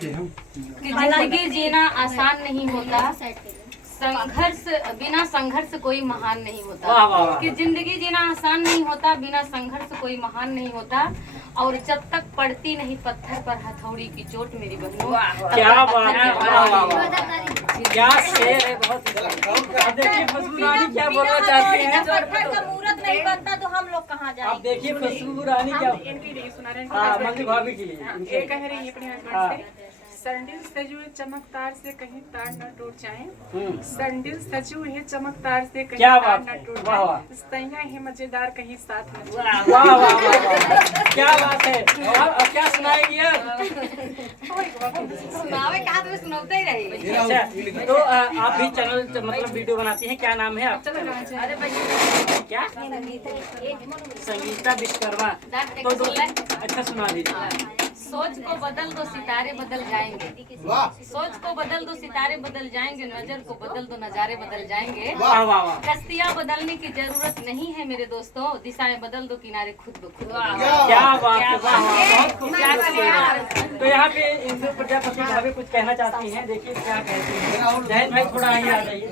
कि जिंदगी जीना आसान नहीं होता, संघर्ष बिना संघर्ष कोई महान नहीं होता। कि जिंदगी जीना आसान नहीं होता, बिना संघर्ष कोई महान नहीं होता। और जब तक पड़ती नहीं पत्थर पर हथौड़ी की चोट मेरी बहनों, क्या बात है, क्या शेर है। बहुत देखिए खुशबू रानी क्या बोलना चाहती हैं। पत्थर का मूर्त नहीं बनता तो हम लोग कहाँ जाएं। आप देखिए खुशबू रानी क्या मंजू भाभी की ये कह रही है अपने हस्बैंड से, संडिल सजू है चमकदार से कहीं तार न टूट जाए। संडिल सजू है चमकदार से कहीं क्या तार बात न है, टूट वाह, जाए। सैया है मजेदार कहीं साथ न जाए। वाह वाह वाह, क्या बात है। अब क्या सुनाएगी यार। सुनावे कहा तो सुनाते ही रही। अच्छा तो आप भी चैनल मतलब वीडियो बनाती हैं, क्या नाम है आपका? अरे भैया क्या संगीता विश्वकर्मा। तो अच्छा सुना दीजिए। सोच को बदल दो सितारे बदल जाएंगे, सोच को बदल दो सितारे बदल जाएंगे, नजर को बदल दो नजारे बदल जाएंगे। वाह वाह वाह, कश्तियाँ बदलने की जरूरत नहीं है मेरे दोस्तों, दिशाएं बदल दो किनारे खुद ब खुद। क्या बात है, वाह वाह, बहुत खूबसूरत। तो यहाँ पे इंदु प्रजापति भाभी कुछ कहना चाहती हैं, देखिए क्या कहती हैं। जय भाई थोड़ा आगे आ जाइए,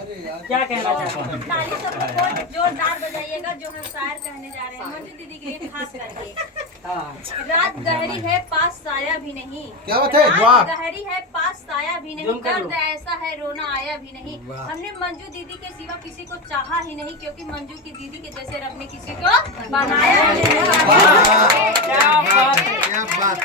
क्या कहना चाहती हैं। ताली सब लोग जोरदार बजाइएगा जो हम शायर कहने जा रहे हैं मंजू दीदी के लिए खास करके। रात गहरी है पास साया भी नहीं, क्या बात है, रात गहरी है पास साया भी नहीं, जुम कर लो। दर्द ऐसा है रोना आया भी नहीं। हमने मंजू दीदी के सिवा किसी को चाहा ही नहीं, क्योंकि मंजू की दीदी के जैसे रब ने किसी को बनाया ही नहीं। क्या बात है, क्या बात।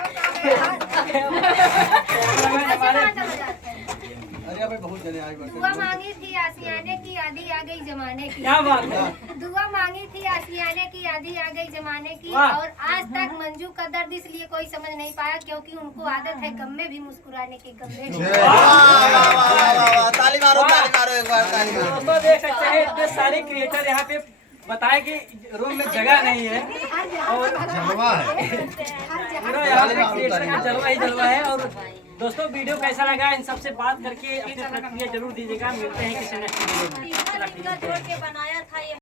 अरे भाई बहुत जने आए दुआ मांगी थी आसियाने की आधी आ गई जमाने की। क्या बात है। दुआ मांगी थी आसियाने की आधी आ गई जमाने की। वाह। और आज तक मंजू का दर्द इसलिए कोई समझ नहीं पाया क्योंकि उनको आदत है गम में भी मुस्कुराने की, गम में भी। ताली मारो, ताली मारो, एक बार ताली मारो। दोस्तों देख सकते हैं इतने सारे क्रिएटर यहाँ पे बताए कि रूम में जगह नहीं है और जलवा है। पूरा यहाँ पे क्रिएटर का जलवा ही जलवा है। और दोस्तों वीडियो कैसा लगा इन सबसे बात करके अपनी प्रतिक्रिया जरूर दीजिएगा। मिलते हैं किसी नेक्स्ट वीडियो में। जोड़ के बनाया था ये